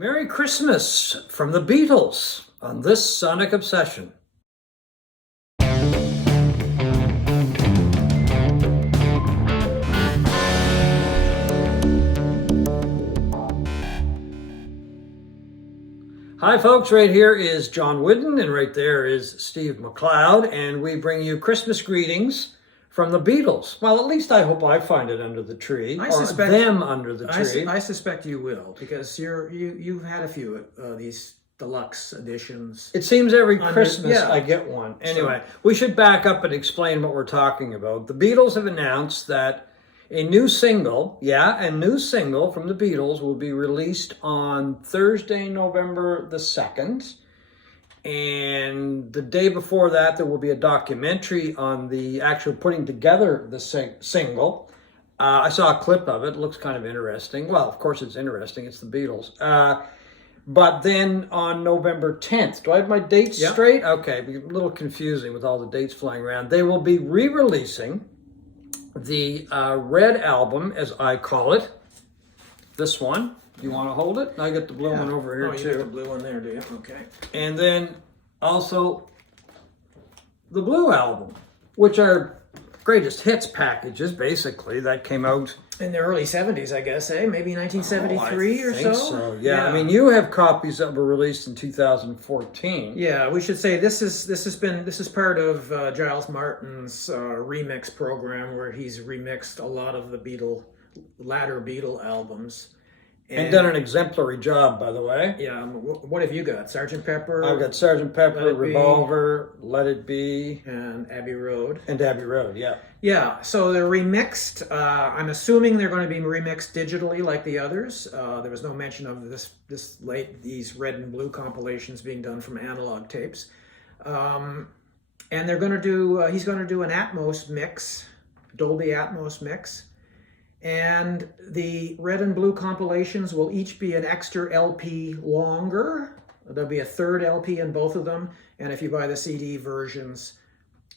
Merry Christmas from the Beatles on this Sonic Obsession. Hi folks, right here is John Whidden and right there is Steve McLeod, and we bring you Christmas greetings from the Beatles. Well, at least I hope I find it under the tree, them under the tree. I suspect you will, because you've had a few of these deluxe editions. It seems every Christmas I get one. Anyway, we should back up and explain what we're talking about. The Beatles have announced that a new single from the Beatles will be released on Thursday, November the 2nd. And the day before that, there will be a documentary on the actual putting together the single. I saw a clip of it. It looks kind of interesting. Well, of course it's interesting. It's the Beatles. But then on November 10th, do I have my dates straight? Okay, a little confusing with all the dates flying around. They will be re-releasing the red album, as I call it. This one. You want to hold it? I got the blue one over here too. You got the blue one there, do you? Okay. And then also the blue album, which are greatest hits packages, basically, that came out in the early 70s, I guess, Maybe 1973 or so? I think so, yeah. I mean, you have copies that were released in 2014. Yeah, we should say this is part of Giles Martin's remix program, where he's remixed a lot of the latter Beatle albums. And done an exemplary job, by the way. Yeah. What have you got? Sgt. Pepper? I've got Sgt. Pepper, Revolver, Let It Be. And Abbey Road. And Abbey Road, yeah. Yeah, so they're remixed. I'm assuming they're going to be remixed digitally like the others. There was no mention of these red and blue compilations being done from analog tapes. And they're going to do, he's going to do an Atmos mix, Dolby Atmos mix. And the red and blue compilations will each be an extra LP longer. There'll be a third LP in both of them. And if you buy the CD versions,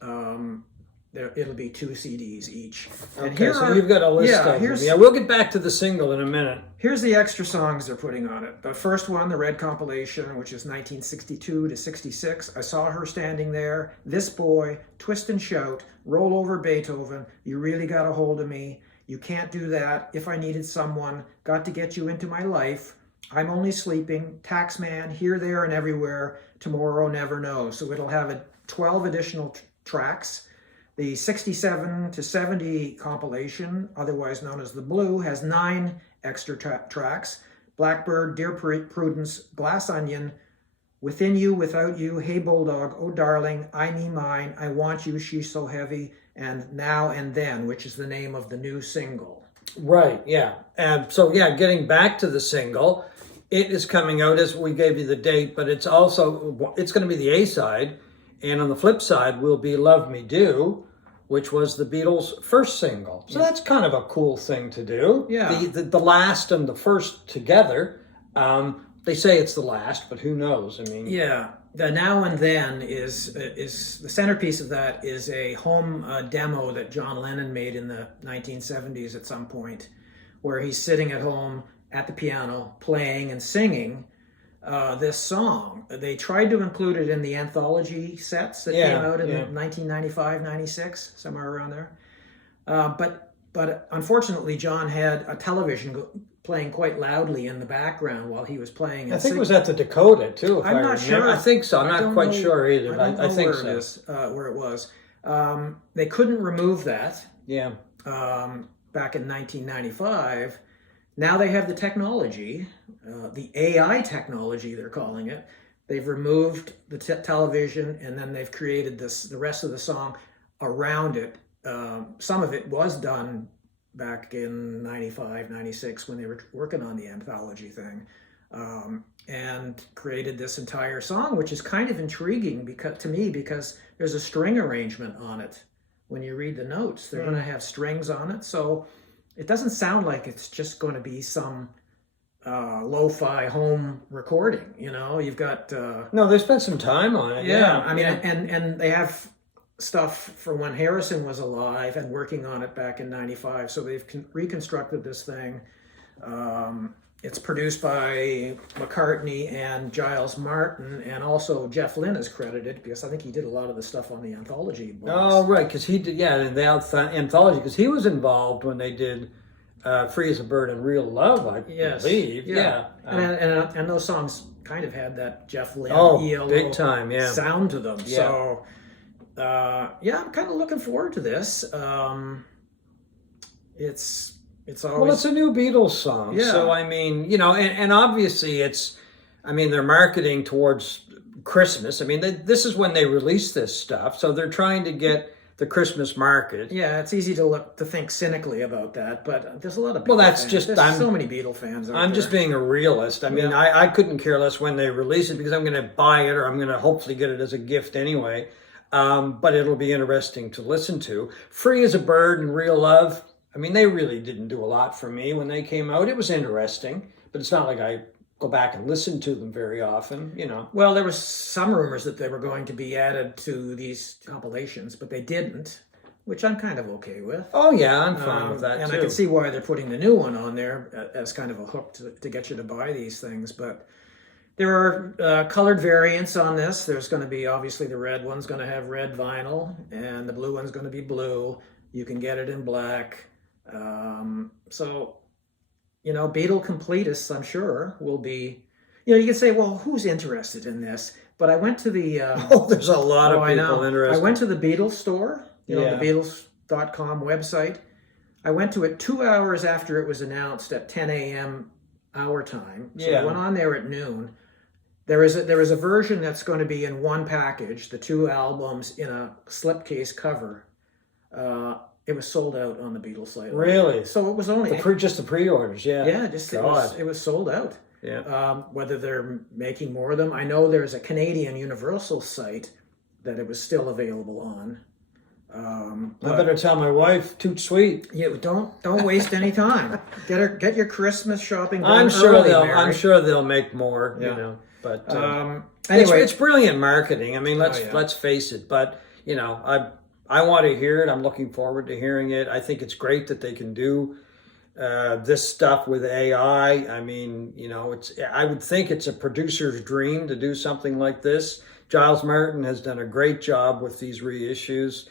it'll be 2 CDs each. Okay, so you've got a list of them. Yeah, we'll get back to the single in a minute. Here's the extra songs they're putting on it. The first one, the red compilation, which is 1962 to 66. I Saw Her Standing There, This Boy, Twist and Shout, Roll Over Beethoven, You Really Got a Hold of Me, You Can't Do That, If I Needed Someone, Got to Get You Into My Life, I'm Only Sleeping, Taxman, Here, There, and Everywhere, Tomorrow Never Knows. So it'll have 12 additional tracks. The 67 to 70 compilation, otherwise known as the Blue, has 9 extra tracks. Blackbird, Dear Prudence, Glass Onion, Within You, Without You, Hey Bulldog, Oh Darling, I Me Mine, I Want You, She's So Heavy, and Now and Then, which is the name of the new single. Right, yeah. Getting back to the single, it is coming out, as we gave you the date, but it's going to be the A-side, and on the flip side will be Love Me Do, which was the Beatles' first single. So that's kind of a cool thing to do. Yeah. The last and the first together. They say it's the last, but who knows? I mean, yeah. The Now and Then is the centerpiece of that is a home demo that John Lennon made in the 1970s at some point, where he's sitting at home at the piano playing and singing this song. They tried to include it in the anthology sets that came out in 1995, 96, somewhere around there. But unfortunately, John had a television playing quite loudly in the background while he was playing. I think it was at the Dakota too. I'm not sure. I think so. I'm not quite sure either. I think where it is, where it was. They couldn't remove that. Yeah. Back in 1995. Now they have the technology, the AI technology, they're calling it. They've removed the television, and then they've created the rest of the song around it. Some of it was done back in 95, 96 when they were working on the anthology thing, and created this entire song, which is kind of intriguing to me because there's a string arrangement on it. When you read the notes, they're going to have strings on it. So it doesn't sound like it's just going to be some lo-fi home recording. You've got... No, they spent some time on it. Yeah, I mean, and they have stuff from when Harrison was alive and working on it back in 95. So they've reconstructed this thing. it's produced by McCartney and Giles Martin, and also Jeff Lynne is credited because I think he did a lot of the stuff on the anthology books. Oh, right, because he did, yeah, in the anthology, because he was involved when they did Free as a Bird and Real Love, I believe. Yeah. And those songs kind of had that Jeff Lynne ELO big time, yeah, sound to them. Yeah. So, I'm kind of looking forward to this. It's always... Well, it's a new Beatles song. Yeah. So, I mean, and obviously they're marketing towards Christmas. I mean, this is when they release this stuff. So they're trying to get the Christmas market. Yeah, it's easy to think cynically about that, but there's a lot of Beatle fans. There's so many Beatle fans out I'm there. Just being a realist. I mean, I couldn't care less when they release it because I'm going to buy it or I'm going to hopefully get it as a gift anyway. But it'll be interesting to listen to. Free as a Bird and Real Love, I mean, they really didn't do a lot for me when they came out. It was interesting, but it's not like I go back and listen to them very often, Well, there was some rumors that they were going to be added to these compilations, but they didn't, which I'm kind of okay with. Oh, yeah, I'm fine with that, and too. I can see why they're putting the new one on there as kind of a hook to get you to buy these things, but there are colored variants on this. There's going to be, obviously, the red one's going to have red vinyl, and the blue one's going to be blue. You can get it in black. Beatle completists, I'm sure, will be... you can say, well, who's interested in this? But I went to the... there's a lot of people interested. I went to the Beatles store, the Beatles.com website. I went to it 2 hours after it was announced at 10 a.m. our time. So I went on there at noon. There is a version that's going to be in one package, the two albums in a slipcase cover. It was sold out on the Beatles site. Really? So it was only... just the pre-orders, yeah. Yeah, it was sold out. Yeah. Whether they're making more of them. I know there's a Canadian Universal site that it was still available on. I better tell my wife, toot sweet. Yeah, don't waste any time. Get your Christmas shopping done I'm sure early, they'll Mary. I'm sure they'll make more, But anyway, it's brilliant marketing. I mean, let's face it. But I want to hear it. I'm looking forward to hearing it. I think it's great that they can do this stuff with AI. I mean, I would think it's a producer's dream to do something like this. Giles Martin has done a great job with these reissues.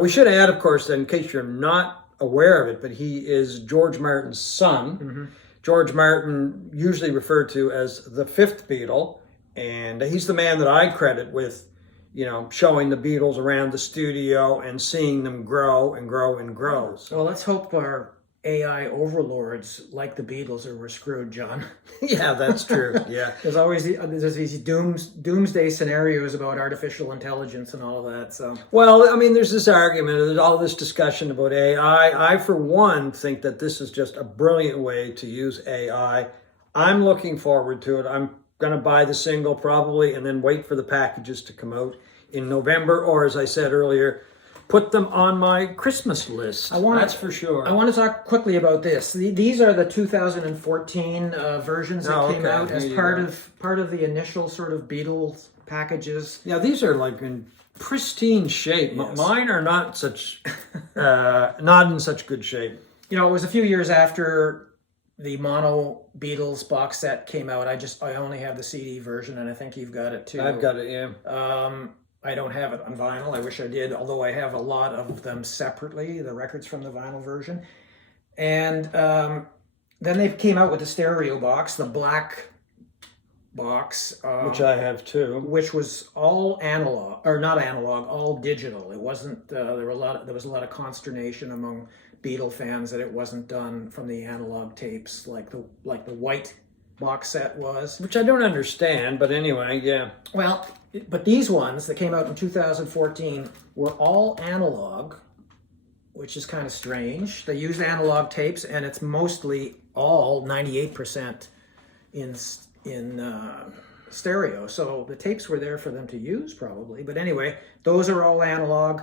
We should add, of course, that in case you're not aware of it, but he is George Martin's son. Mm-hmm. George Martin, usually referred to as the fifth Beatle, and he's the man that I credit with showing the Beatles around the studio and seeing them grow and grow and grow. Well, let's hope our AI overlords like the Beatles or we're screwed, John. Yeah, that's true. Yeah. There's these doomsday scenarios about artificial intelligence and all of that. So, well, I mean, there's this argument, there's all this discussion about AI. I, for one, think that this is just a brilliant way to use AI. I'm looking forward to it. I'm going to buy the single probably and then wait for the packages to come out in November, or as I said earlier, put them on my Christmas list. That's for sure. I want to talk quickly about this. These are the 2014 versions that came out as part of the initial sort of Beatles packages. Yeah, these are like in pristine shape. Yes. Mine are not in such good shape. It was a few years after the mono Beatles box set came out. I only have the CD version, and I think you've got it too. I've got it, yeah. I don't have it on vinyl. I wish I did, although I have a lot of them separately, the records from the vinyl version. And then they came out with the stereo box, the black box. Which I have too. Which was all analog, or not analog, all digital. It wasn't, there was a lot of consternation among Beatle fans that it wasn't done from the analog tapes like the white box set was. Which I don't understand, but anyway, yeah. Well, but these ones that came out in 2014 were all analog, which is kind of strange. They used analog tapes, and it's mostly all 98% in stereo. So the tapes were there for them to use, probably. But anyway, those are all analog.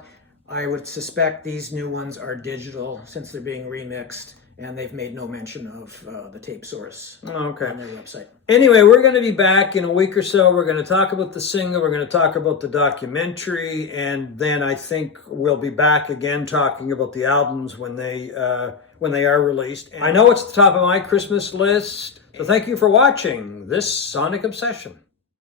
I would suspect these new ones are digital since they're being remixed, and they've made no mention of the tape source on their website. Anyway, we're going to be back in a week or so. We're going to talk about the single. We're going to talk about the documentary, and then I think we'll be back again talking about the albums when they when they are released. And I know it's the top of my Christmas list. So thank you for watching this Sonic Obsession.